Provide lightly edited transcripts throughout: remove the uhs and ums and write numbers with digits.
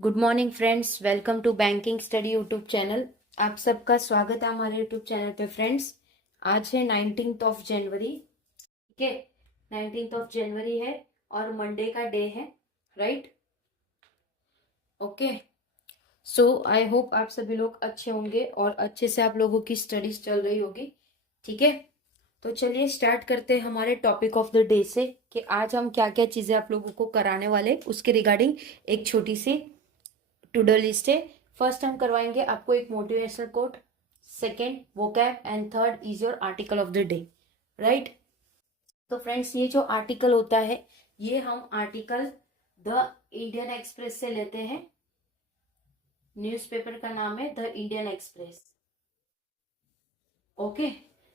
Good morning friends, welcome to banking study YouTube channel. आप सबका स्वागत है हमारे यूट्यूब चैनल पे। फ्रेंड्स, आज है 19th ऑफ जनवरी। ठीक है, 19th ऑफ जनवरी है और मंडे का डे है, right? Okay, so I hope आप सभी लोग अच्छे होंगे और अच्छे से आप लोगों की स्टडीज चल रही होगी। ठीक है, तो चलिए स्टार्ट करते हैं हमारे टॉपिक ऑफ द डे से कि आज हम क्या क्या चीजें आप लोगों को कराने वाले, उसके रिगार्डिंग एक छोटी सी टू डू लिस्ट है। फर्स्ट हम करवाएंगे आपको एक motivational quote, second vocab and third is your article of the day, right? तो फ्रेंड्स, ये जो आर्टिकल होता है ये हम आर्टिकल द इंडियन एक्सप्रेस से लेते हैं। न्यूज़पेपर का नाम है the Indian express. Okay,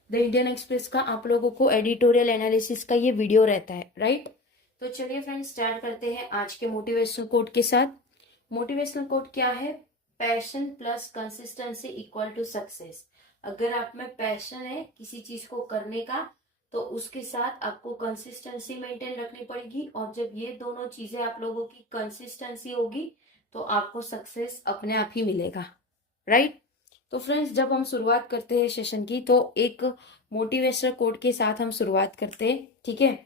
the Indian express का आप लोगों को एडिटोरियल एनालिसिस का ये वीडियो रहता है, राइट? तो चलिए फ्रेंड्स, स्टार्ट करते हैं आज के मोटिवेशनल कोट के साथ। मोटिवेशनल कोट क्या है? Passion plus consistency equal to success. अगर आप में पैशन है किसी चीज को करने का, तो उसके साथ आपको कंसिस्टेंसी मेंटेन रखनी पड़ेगी, और जब ये दोनों चीजें आप लोगों की कंसिस्टेंसी होगी तो आपको सक्सेस अपने आप ही मिलेगा, राइट? तो फ्रेंड्स, जब हम शुरुआत करते हैं सेशन की तो एक मोटिवेशनल कोट के साथ हम शुरुआत करते हैं। ठीक है,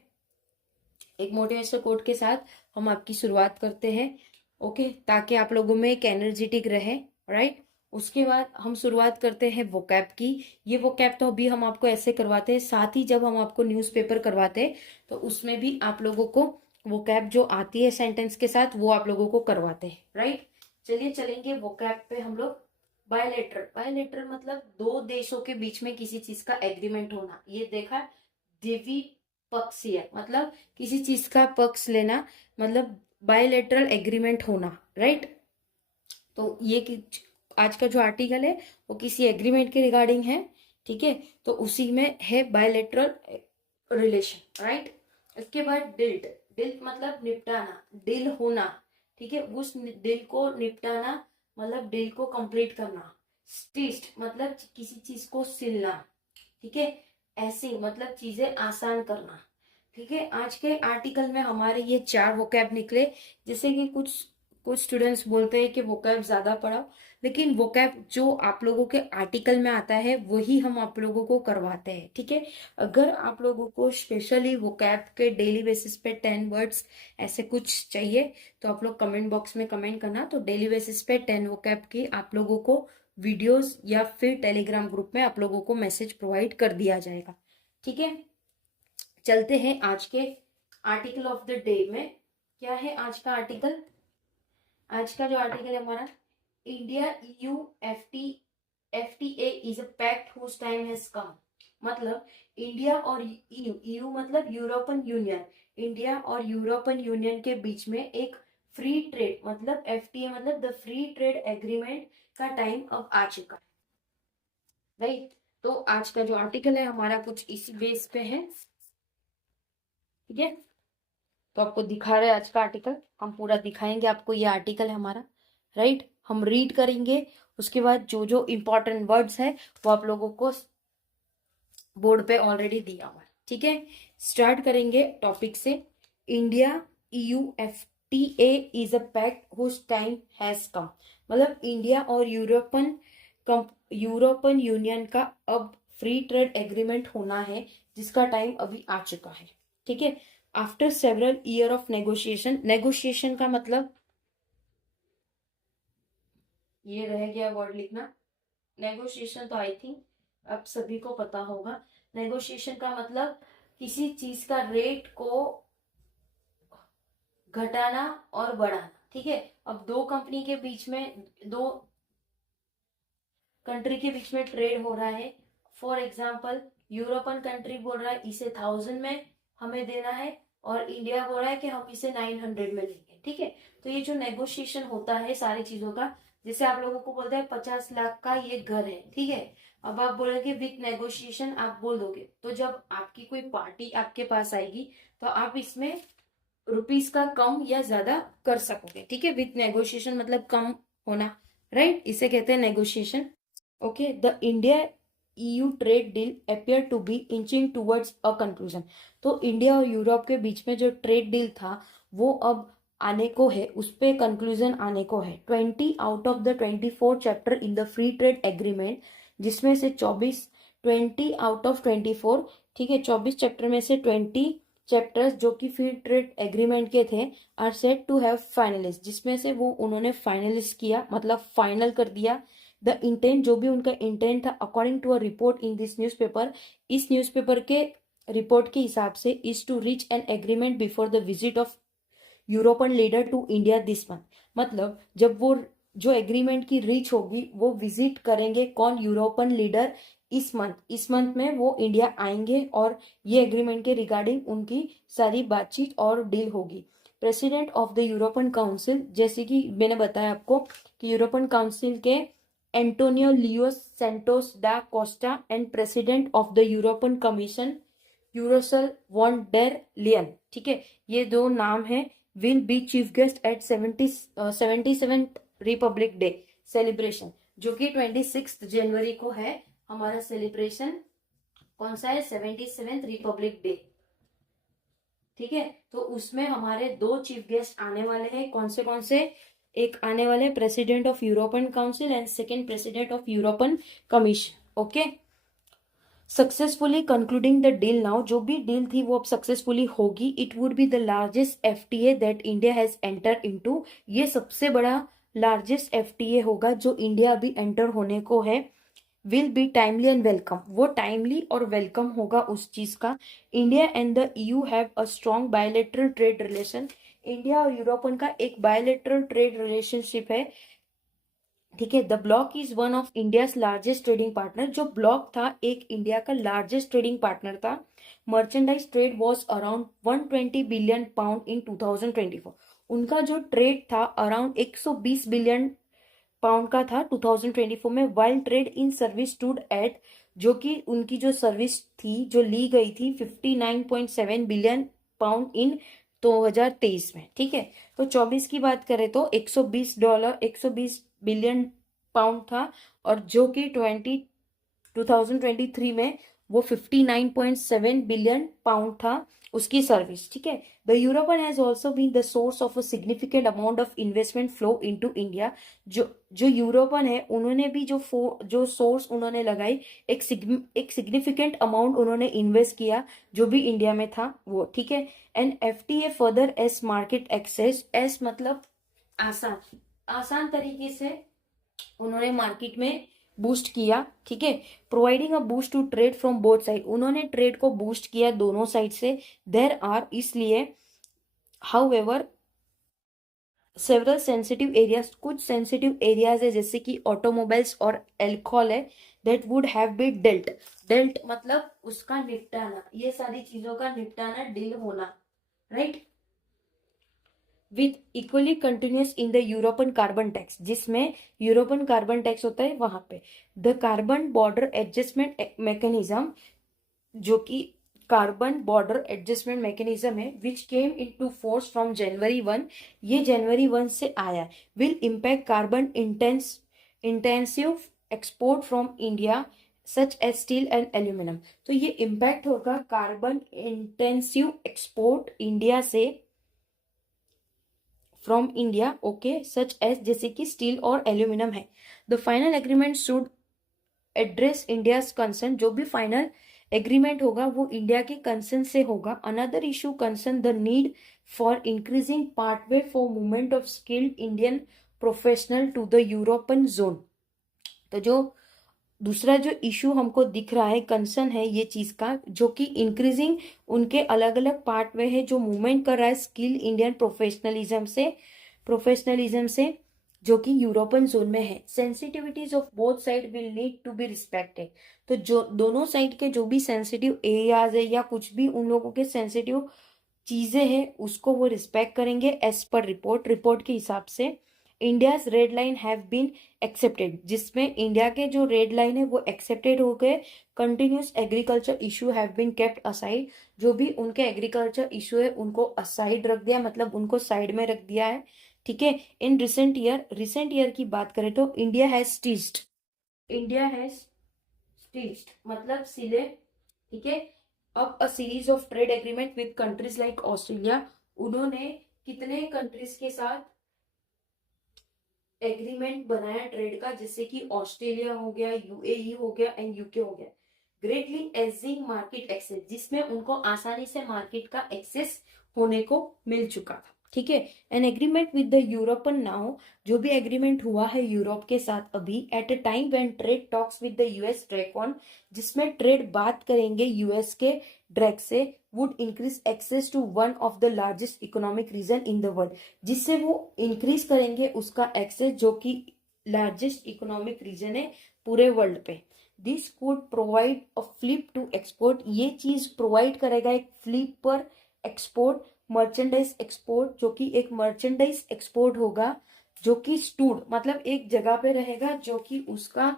एक मोटिवेशनल कोट के साथ हम आपकी शुरुआत करते हैं। ओके, ताकि आप लोगों में एक एनर्जेटिक रहे, राइट? उसके बाद हम शुरुआत करते हैं वोकैब की। ये वोकैब तो अभी हम आपको ऐसे करवाते हैं, साथ ही जब हम आपको न्यूज़पेपर करवाते हैं तो उसमें भी आप लोगों को वोकैब जो आती है सेंटेंस के साथ वो आप लोगों को करवाते हैं, राइट? चलिए चलेंगे वोकैब पे हम लोग। बायलेटरल, बायलेटरल मतलब दो देशों के बीच में किसी चीज का एग्रीमेंट होना। ये देखा, द्विपक्षीय मतलब किसी चीज का पक्ष लेना, मतलब बायलेटरल एग्रीमेंट होना, राइट? तो ये आज का जो आर्टिकल है वो किसी एग्रीमेंट के रिगार्डिंग है। ठीक है, तो उसी में है बायलेटरल रिलेशन, राइट? इसके बाद डिल्ट, डिल्ट मतलब निपटाना, डील होना। ठीक है, उस डील को निपटाना मतलब डील को कंप्लीट करना। स्टिच्ड मतलब किसी चीज को सिलना। ठीक है, ऐसे मतलब चीजें आसान करना। ठीक है, आज के आर्टिकल में हमारे ये 4 वोकैब निकले। जैसे कि कुछ कुछ स्टूडेंट्स बोलते हैं कि वोकैब ज्यादा पढ़ाओ, लेकिन वोकैब जो आप लोगों के आर्टिकल में आता है वही हम आप लोगों को करवाते हैं। ठीक है, अगर आप लोगों को स्पेशली वोकैब के डेली बेसिस पे 10 वर्ड्स ऐसे कुछ चाहिए तो आप लोग कमेंट बॉक्स में कमेंट करना, तो डेली बेसिस पे 10 वोकैब की आप लोगों को वीडियोस या फिर टेलीग्राम ग्रुप में आप लोगों को मैसेज प्रोवाइड कर दिया जाएगा। ठीक है, चलते हैं आज के आर्टिकल ऑफ द डे में। क्या है आज का आर्टिकल? आज का जो आर्टिकल है हमारा, India EU FT FTA is a pact whose time has come. मतलब इंडिया और ईयू, ईयू मतलब यूरोपियन यूनियन, इंडिया और यूरोपियन यूनियन के बीच में एक फ्री ट्रेड मतलब एफटीए मतलब द फ्री ट्रेड एग्रीमेंट का टाइम अब आ चुका है, राइट? तो आज का जो आर्टिकल है हमारा कुछ इसी बेस पे है। ठीक है, तो आपको दिखा रहे हैं आज का आर्टिकल, हम पूरा दिखाएंगे आपको। ये आर्टिकल है हमारा, राइट? हम रीड करेंगे, उसके बाद जो जो इंपॉर्टेंट वर्ड्स है वो आप लोगों को बोर्ड पे ऑलरेडी दिया हुआ है। ठीक है, स्टार्ट करेंगे टॉपिक से। India EU FTA is a pact whose time has come. मतलब इंडिया और यूरोपियन यूनियन का अब फ्री ट्रेड एग्रीमेंट होना है जिसका टाइम अभी आ चुका है। ठीक है, after several year of negotiation, negotiation का मतलब ये रह गया वर्ड लिखना। नेगोशिएशन तो आई थिंक आप सभी को पता होगा। नेगोशिएशन का मतलब किसी चीज का रेट को घटाना और बढ़ाना। ठीक है, अब दो कंपनी के बीच में, दो कंट्री के बीच में ट्रेड हो रहा है। फॉर एग्जाम्पल, यूरोपियन कंट्री बोल रहा है इसे 1000 में हमें देना है, और इंडिया बोल रहा है कि हम इसे 900 में लेंगे। ठीक है, तो ये जो नेगोशिएशन होता है सारी चीजों का, जैसे आप लोगों को बोलते हैं 50 लाख का ये घर है, ठीक है, अब आप बोलोगे विथ नेगोशिएशन, आप बोल दोगे, तो जब आपकी कोई पार्टी आपके पास आएगी तो आप इसमें रुपीस का कम या ज्यादा कर सकोगे। ठीक है, विथ नेगोशिएशन मतलब कम होना, राइट? इसे कहते हैं negotiation. Okay, the India EU trade deal appear to be inching towards a conclusion. तो इंडिया और यूरोप के बीच में जो ट्रेड डील था वो अब आने को है, उस पे कंक्लूजन आने को है। 20 out of the 24 chapter in the free trade agreement, जिसमें से 20 आउट ऑफ 24, ठीक है, 24 चैप्टर में से 20 चैप्टर्स जो कि फ्री ट्रेड एग्रीमेंट के थे, are set to have finalist, जिसमें से वो उन्होंने फाइनलिस्ट किया, मतलब फाइनल कर दिया। द इंटेंट, जो भी उनका इंटेंट था, according to a report in this newspaper, इस न्यूज़पेपर के रिपोर्ट के हिसाब से, is to reach an agreement before the visit of European leader to India this month. मतलब जब वो जो एग्रीमेंट की रीच होगी, वो विजिट करेंगे कौन, यूरोपियन लीडर, इस मंथ में वो इंडिया आएंगे और ये एग्रीमेंट के रिगार्डिंग उनकी सारी बातचीत और डील होगी। President of the European Council, जैसे कि मैंने बताया आपको कि यूरोपियन काउंसिल के Antonio Luis Santos da Costa and president of the European Commission Ursula von der Leyen, ठीक है, ये दो नाम है, will be chief guest at 77 Republic Day celebration, जो कि 26 जनवरी को है हमारा सेलिब्रेशन। कौन सा है? 77 रिपब्लिक डे, ठीक है। तो उसमें हमारे दो चीफ गेस्ट आने वाले हैं। कौन से? एक आने वाले president of European council and second president of European commission. Okay, successfully concluding the deal now, जो भी डील थी वो अब सक्सेसफुली होगी। It would be the largest FTA that India has enter into, ये सबसे बड़ा लार्जेस्ट एफटीए होगा जो इंडिया अभी एंटर होने को है। Will B timely and welcome, वो टाइमली और वेलकम होगा उस चीज का। India and the EU have a strong bilateral trade relation, India और यूरोपन का एक बायलैटरल ट्रेड रिलेशनशिप है, ठीक है। The block is one of India's largest trading partner, जो ब्लॉक था एक इंडिया का लार्जेस्ट ट्रेडिंग पार्टनर था। Merchandise trade was around 120 billion pound इन 2024, उनका जो ट्रेड था अराउंड 120 बिलियन पाउंड का था 2024 में। While trade in service stood at, जो कि उनकी जो सर्विस थी जो ली गई थी 59.7 बिलियन पाउंड इन 2023 में, ठीक है। तो 24 की बात करें तो 120 बिलियन पाउंड था, और जो कि 2023 में वो 59.7 बिलियन पाउंड था उसकी सर्विस, ठीक है। The European has also been the source of a significant amount of investment flow into India, जो यूरोपन है उन्होंने भी जो सोर्स उन्होंने लगाई, एक सिग्निफिकेंट अमाउंट उन्होंने इन्वेस्ट किया जो भी इंडिया में था वो, ठीक है। And FTA further ease market access, ease मतलब आसान तरीके से उन्होंने मार्केट में बूस्ट किया, ठीक है। Providing a boost to trade from both side, उन्होंने ट्रेड को बूस्ट किया दोनों साइड से। देयर आर, इसलिए हाउएवर सेवरल सेंसिटिव एरियाज, कुछ सेंसिटिव एरियाज है जैसे कि ऑटोमोबाइल्स और एल्कोहल है, that would have been dealt मतलब उसका निपटाना, ये सारी चीजों का निपटाना, डील होना, right, with equally continuous in the European carbon tax, जिसमें यूरोपियन कार्बन टैक्स होता है वहां पे। The carbon border adjustment mechanism, जो कि कार्बन बॉर्डर एडजस्टमेंट मैकेनिज्म है, which came into force from January 1, ये जनवरी 1 से आया, will impact carbon intensive export from India such as steel and aluminium. तो ये इम्पैक्ट होगा कार्बन इंटेंसिव एक्सपोर्ट इंडिया से, from India, okay, such as जैसे कि स्टील और एल्यूमिनियम है। The final agreement should address India's concern, जो भी फाइनल एग्रीमेंट होगा वो इंडिया के कंसर्न से होगा। Another issue concern the need for increasing pathway for movement of skilled Indian professional to the European zone. तो जो दूसरा जो इशू हमको दिख रहा है, कंसर्न है ये चीज का, जो कि इंक्रीजिंग उनके अलग अलग पार्ट वे है, जो मूवमेंट कर रहा है स्किल इंडियन प्रोफेशनलिज्म से, जो कि यूरोपियन जोन में है। Sensitivities of both side will need to be respected, तो जो दोनों साइड के जो भी सेंसिटिव एरियाज है या कुछ भी उन लोगों के सेंसिटिव चीजें हैं उसको वो रिस्पेक्ट करेंगे एज पर रिपोर्ट के हिसाब से। India's red line have been accepted, जिसमें इंडिया के जो रेड लाइन है वो एक्सेप्टेड हो गए। Continuous agriculture issue have been kept aside, जो भी उनके एग्रीकल्चर इशू है उनको असाइड रख दिया, मतलब उनको साइड में रख दिया है, ठीक है। इन रिसेंट ईयर की बात करें तो इंडिया हैज स्टीच्ड मतलब सिले, ठीक है, अब a series of trade agreement with countries like Australia, उन्होंने कितने कंट्रीज के साथ एग्रीमेंट बनाया ट्रेड का, जैसे कि ऑस्ट्रेलिया हो गया, यूएई हो गया एंड यूके हो गया। ग्रेटली एजिंग मार्केट एक्सेस, जिसमें उनको आसानी से मार्केट का एक्सेस होने को मिल चुका था। ठीक है। An agreement with the European now, जो भी एग्रीमेंट हुआ है यूरोप के साथ अभी, at a time when trade talks with the US drag on, जिसमें ट्रेड बात करेंगे यूएस के ड्रैग से, would increase access to one of the largest economic region in the world, जिससे वो इंक्रीज करेंगे उसका एक्सेस, जो कि लार्जेस्ट इकोनॉमिक रीजन है पूरे वर्ल्ड पे। This could provide a flip to export, ये चीज प्रोवाइड करेगा एक फ्लिप पर एक्सपोर्ट, मर्चेंडाइज एक्सपोर्ट, जो कि एक मर्चेंडाइज एक्सपोर्ट होगा जो कि स्टूड मतलब एक जगह पे रहेगा, जो कि उसका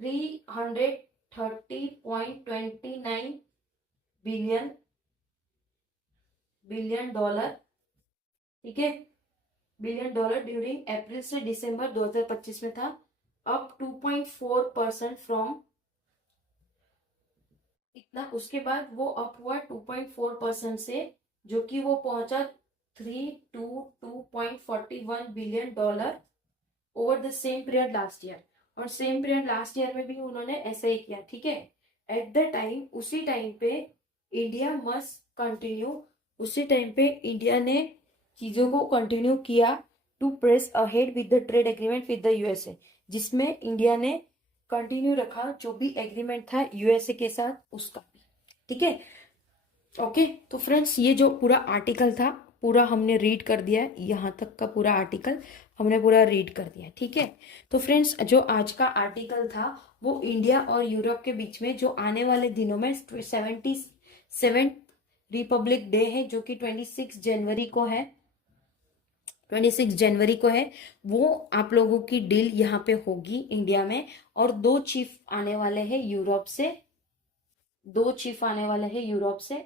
330.29 बिलियन डॉलर, ठीक है, बिलियन डॉलर ड्यूरिंग अप्रैल से दिसंबर 2025 में था, अप 2.4% फ्रॉम इतना। उसके बाद वो अप हुआ 2.4% से, जो कि वो पहुंचा 322.41 billion dollar over the same period last year. और सेम पीरियड लास्ट ईयर में भी उन्होंने ऐसा ही किया। ठीक है। एट द टाइम, उसी टाइम पे इंडिया मस्ट कंटिन्यू, उसी टाइम पे इंडिया ने चीजों को कंटिन्यू किया to press ahead with the trade agreement with the USA, जिसमें इंडिया ने कंटिन्यू रखा जो भी एग्रीमेंट था यूएसए के साथ उसका। ठीक है। ओके। तो फ्रेंड्स, ये जो पूरा आर्टिकल था पूरा हमने रीड कर दिया है, यहाँ तक का पूरा आर्टिकल हमने पूरा रीड कर दिया है। ठीक है। तो फ्रेंड्स, जो आज का आर्टिकल था वो इंडिया और यूरोप के बीच में जो आने वाले दिनों में 77 रिपब्लिक डे है, जो कि 26 जनवरी को है, 26 जनवरी को है, वो आप लोगों की डील यहाँ पे होगी इंडिया में। और दो चीफ आने वाले हैं यूरोप से, दो चीफ आने वाले हैं यूरोप से,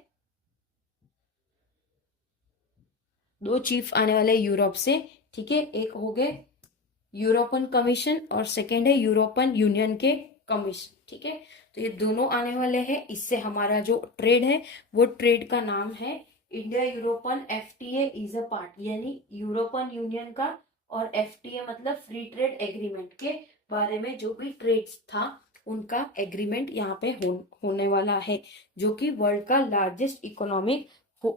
दो चीफ आने वाले यूरोप से। ठीक है। एक हो गए यूरोपियन कमीशन और सेकेंड है यूरोपियन यूनियन के कमीशन। ठीक है। तो ये दोनों आने वाले हैं। इससे हमारा जो ट्रेड है वो ट्रेड का नाम है India European FTA is a part, यानी यूरोपियन यूनियन का और एफटीए मतलब फ्री ट्रेड एग्रीमेंट के बारे में जो भी ट्रेड था उनका एग्रीमेंट यहाँ पे होने वाला है, जो कि वर्ल्ड का लार्जेस्ट इकोनॉमिक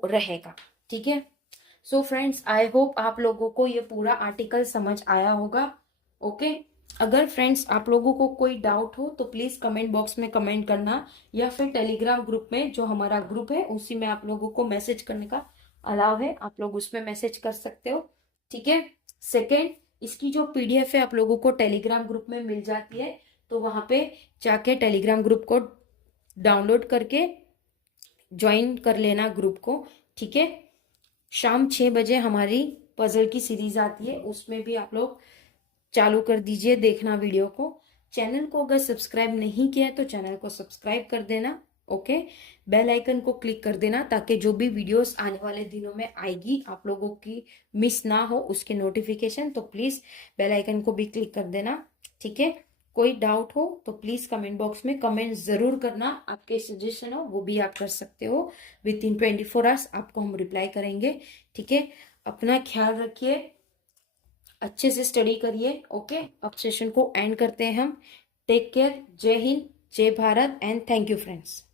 रहेगा। ठीक है। सो फ्रेंड्स, आई होप आप लोगों को ये पूरा आर्टिकल समझ आया होगा। ओके। अगर फ्रेंड्स आप लोगों को कोई डाउट हो तो प्लीज कमेंट बॉक्स में कमेंट करना, या फिर टेलीग्राम ग्रुप में, जो हमारा ग्रुप है उसी में आप लोगों को मैसेज करने का अलाव है, आप लोग उसमें मैसेज कर सकते हो। ठीक है। सेकेंड, इसकी जो पीडीएफ है आप लोगों को टेलीग्राम ग्रुप में मिल जाती है, तो वहां पे जाके टेलीग्राम ग्रुप को डाउनलोड करके ज्वाइन कर लेना ग्रुप को। ठीक है। शाम 6 बजे हमारी पजल की सीरीज आती है, उसमें भी आप लोग चालू कर दीजिए देखना वीडियो को। चैनल को अगर सब्सक्राइब नहीं किया है तो चैनल को सब्सक्राइब कर देना। ओके। बेल आइकन को क्लिक कर देना ताकि जो भी वीडियोस आने वाले दिनों में आएगी आप लोगों की मिस ना हो उसके नोटिफिकेशन, तो प्लीज बेल आइकन को भी क्लिक कर देना। ठीक है। कोई डाउट हो तो प्लीज कमेंट बॉक्स में कमेंट जरूर करना, आपके सजेशन हो वो भी आप कर सकते हो। विद इन 24 आवर्स आपको हम रिप्लाई करेंगे। ठीक है। अपना ख्याल रखिए, अच्छे से स्टडी करिए। ओके। अब सेशन को एंड करते हैं हम। Take care. जय हिंद, जय Bharat and thank you friends.